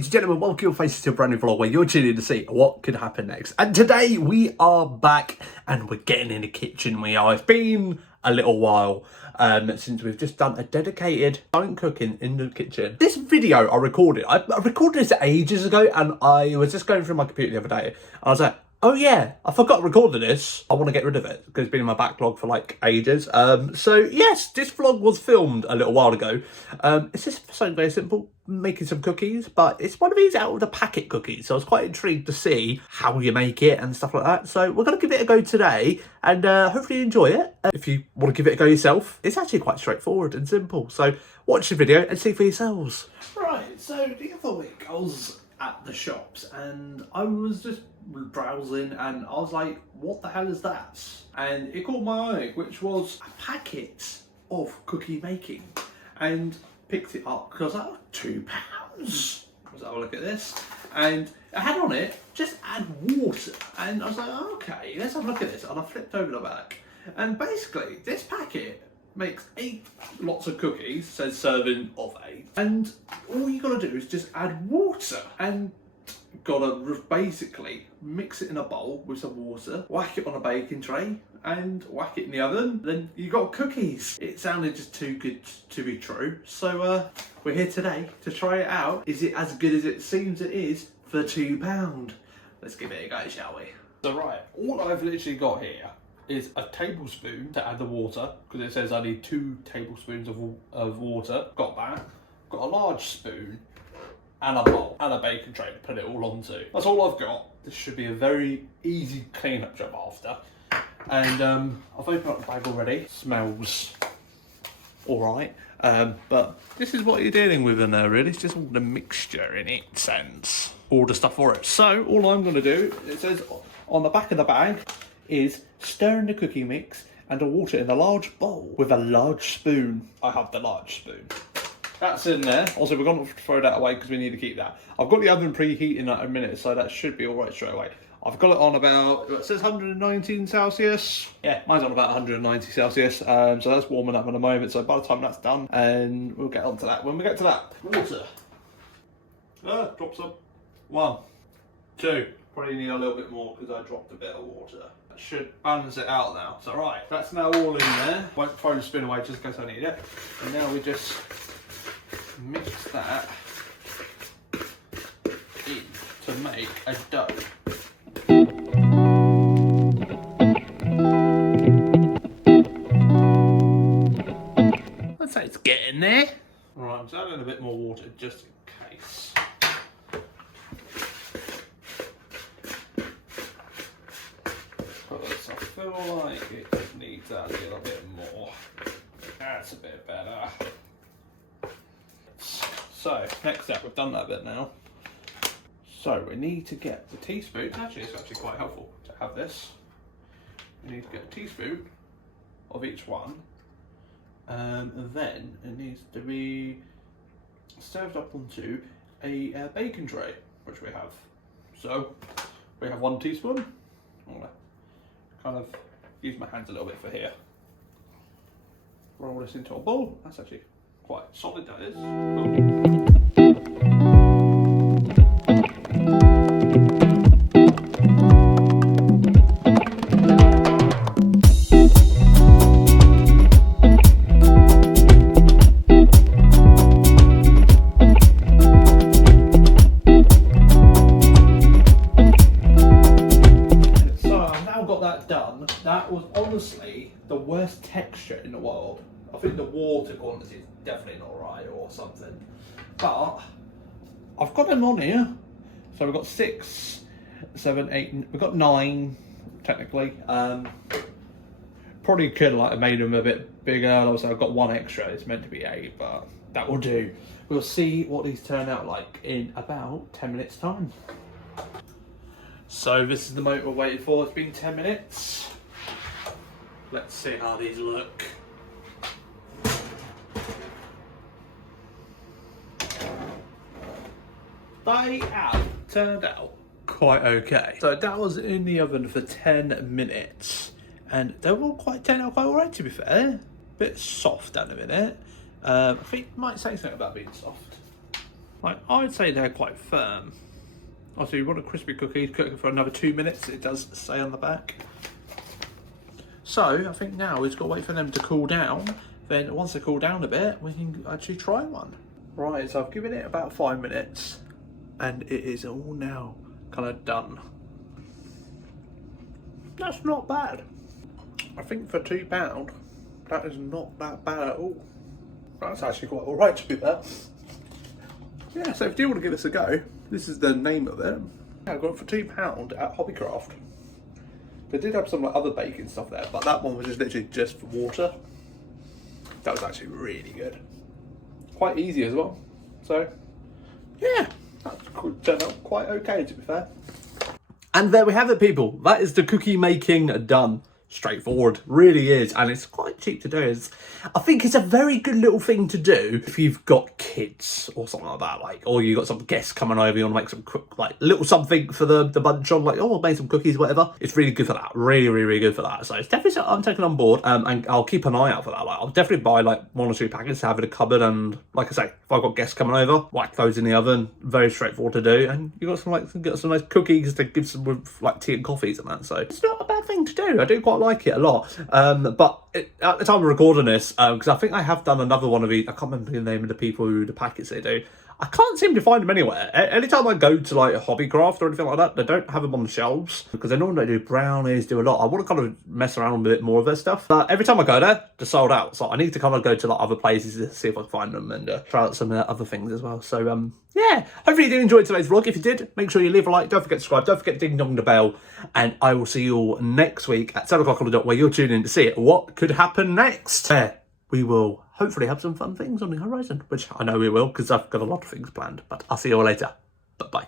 Ladies and gentlemen, welcome your faces to a brand new vlog where you're tuning in to see what could happen next. And today we are back and we're getting in the kitchen. It's been a little while since we've just done a dedicated don't cooking in the kitchen. This video I recorded this ages ago, and I was just going through my computer the other day and I was like, oh yeah, I forgot to record this. I want to get rid of it because it's been in my backlog for like ages. So yes, this vlog was filmed a little while ago. It's just something very simple, making some cookies, but it's one of these out of the packet cookies. So I was quite intrigued to see how you make it and stuff like that. So we're going to give it a go today and hopefully you enjoy it. If you want to give it a go yourself, it's actually quite straightforward and simple. So watch the video and see for yourselves. Right, so the other week I was at the shops and I was just browsing and I was like, what the hell is that? And it caught my eye, which was a packet of cookie making, and picked it up because I was like, £2. Let's have a look at this. And it had on it, just add water. And I was like, oh, okay, let's have a look at this. And I flipped over the back. And basically, this packet makes 8 lots of cookies, says serving of 8. And all you gotta do is just add water. And gotta basically mix it in a bowl with some water, whack it on a baking tray and whack it in the oven, then you got cookies. It sounded just too good to be true, so we're here today to try it out. Is it as good as it seems it is for £2? Let's give it a go, shall we? So right, all I've literally got here is a tablespoon to add the water, because it says I need 2 tablespoons of water. Got that. Got a large spoon and a bowl and a baking tray to put it all onto. That's all I've got. This should be a very easy clean-up job after. And I've opened up the bag already. Smells all right. But this is what you're dealing with in there, really. It's just all the mixture in it and all the stuff for it. So all I'm going to do, it says on the back of the bag, is stir in the cookie mix and the water in a large bowl with a large spoon. I have the large spoon. That's in there. Also, we're going to throw that away because we need to keep that. I've got the oven preheating in a minute, so that should be all right straight away. I've got it on about, it says 119 Celsius. Yeah, mine's on about 190 Celsius. So that's warming up in a moment. So by the time that's done, and we'll get on to that when we get to that. Water. Drop some. 1, 2. Probably need a little bit more because I dropped a bit of water. That should balance it out now. So right, that's now all in there. Won't throw the spoon away just in case I need it. And now we just mix that in to make a dough. I'd say it's getting there. Alright, I'm just adding a bit more water just in case. Because I feel like it just needs that a little bit more. That's a bit better. So, next step, we've done that bit now. So, we need to get the teaspoon. Actually, it's actually quite helpful to have this. We need to get a teaspoon of each one. And then it needs to be served up onto a baking tray, which we have. So, we have 1 teaspoon. I'm going to kind of use my hands a little bit for here. Roll this into a bowl. That's actually quite solid, that is. Cool. That was honestly the worst texture in the world. I think the water quantity is definitely not right or something. But I've got them on here. So we've got 6, 7, 8, we've got 9 technically. Probably could have made them a bit bigger. Also I've got 1 extra. It's meant to be 8, but that will do. We'll see what these turn out like in about 10 minutes time. So this is the moment we're waiting for. It's been 10 minutes. Let's see how these look. They have turned out quite okay. So that was in the oven for 10 minutes. And they were all turned out quite alright, to be fair. Bit soft at the minute. I think might say something about being soft. Like, I'd say they're quite firm. Also, you want a crispy cookie, cook it for another 2 minutes. It does say on the back. So I think now we've got to wait for them to cool down. Then once they cool down a bit, we can actually try one. Right, so I've given it about 5 minutes, and it is all now kind of done. That's not bad. I think for £2, that is not that bad at all. That's actually quite alright to be fair. Yeah, so if you do want to give this a go, this is the name of it. Yeah, I got it for £2 at Hobbycraft. They did have some like other baking stuff there, but that one was just literally just for water. That was actually really good. Quite easy as well. So, yeah, that turned out quite okay to be fair. And there we have it, people. That is the cookie making done. Straightforward, really is, and it's quite cheap to do. I think it's a very good little thing to do if you've got kids or something like that, like, or you've got some guests coming over, you want to make some like little something for the bunch on, like, oh, I'll make some cookies, whatever. It's really good for that, really good for that. So it's definitely something I'm taking on board, and I'll keep an eye out for that. Like, I'll definitely buy like 1 or 2 packets to have in a cupboard, and like I say, if I've got guests coming over, whack those in the oven. Very straightforward to do, and you got some nice cookies to give some with like tea and coffees and that. So it's not a bad thing to do. I do quite like it a lot, but at the time of recording this, because I think I have done another one of these, I can't remember the name of the people who the packets they do. I can't seem to find them anywhere. Anytime I go to like Hobbycraft or anything like that, they don't have them on the shelves, because they normally do brownies, do a lot. I want to kind of mess around with a bit more of their stuff, but every time I go there, they're sold out. So I need to kind of go to like other places to see if I can find them and try out some other things as well. So yeah, hopefully you did enjoy today's vlog. If you did, make sure you leave a like, don't forget to subscribe, don't forget to ding dong the bell, and I will see you all next week at 7 o'clock on the dot, where you're tuning in to see what could happen next. We will hopefully have some fun things on the horizon, which I know we will, because I've got a lot of things planned, but I'll see you all later. Bye-bye.